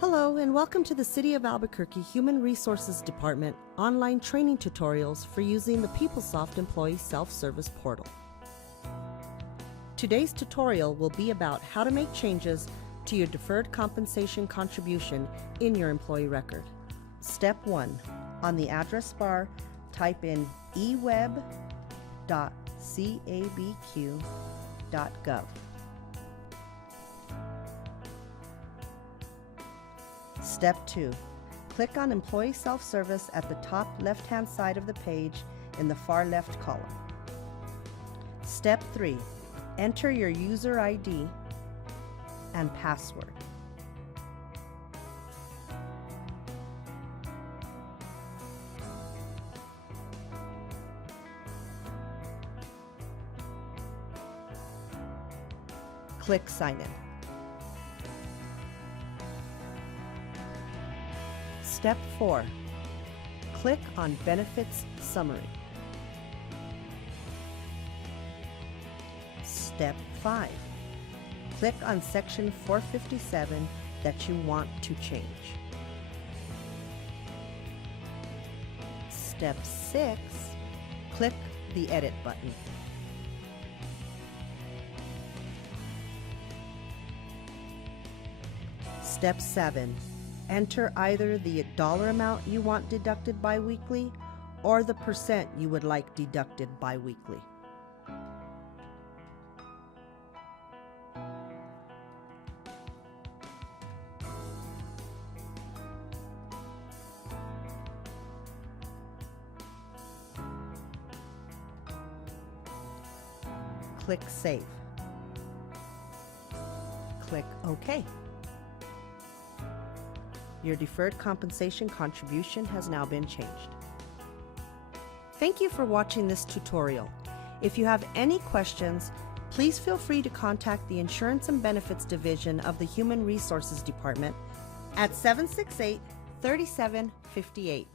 Hello and welcome to the City of Albuquerque Human Resources Department online training tutorials for using the PeopleSoft Employee Self-Service Portal. Today's tutorial will be about how to make changes to your deferred compensation contribution in your employee record. Step 1. On the address bar, type in eweb.cabq.gov. Step 2. Click on Employee Self-Service at the top left-hand side of the page in the far left column. Step 3. Enter your user ID and password. Click Sign In. Step 4. Click on Benefits Summary. Step 5. Click on Section 457 that you want to change. Step 6. Click the Edit button. Step 7. Enter either the dollar amount you want deducted biweekly or the percent you would like deducted biweekly. Click Save. Click OK. Your deferred compensation contribution has now been changed. Thank you for watching this tutorial. If you have any questions, please feel free to contact the Insurance and Benefits Division of the Human Resources Department at 768-3758.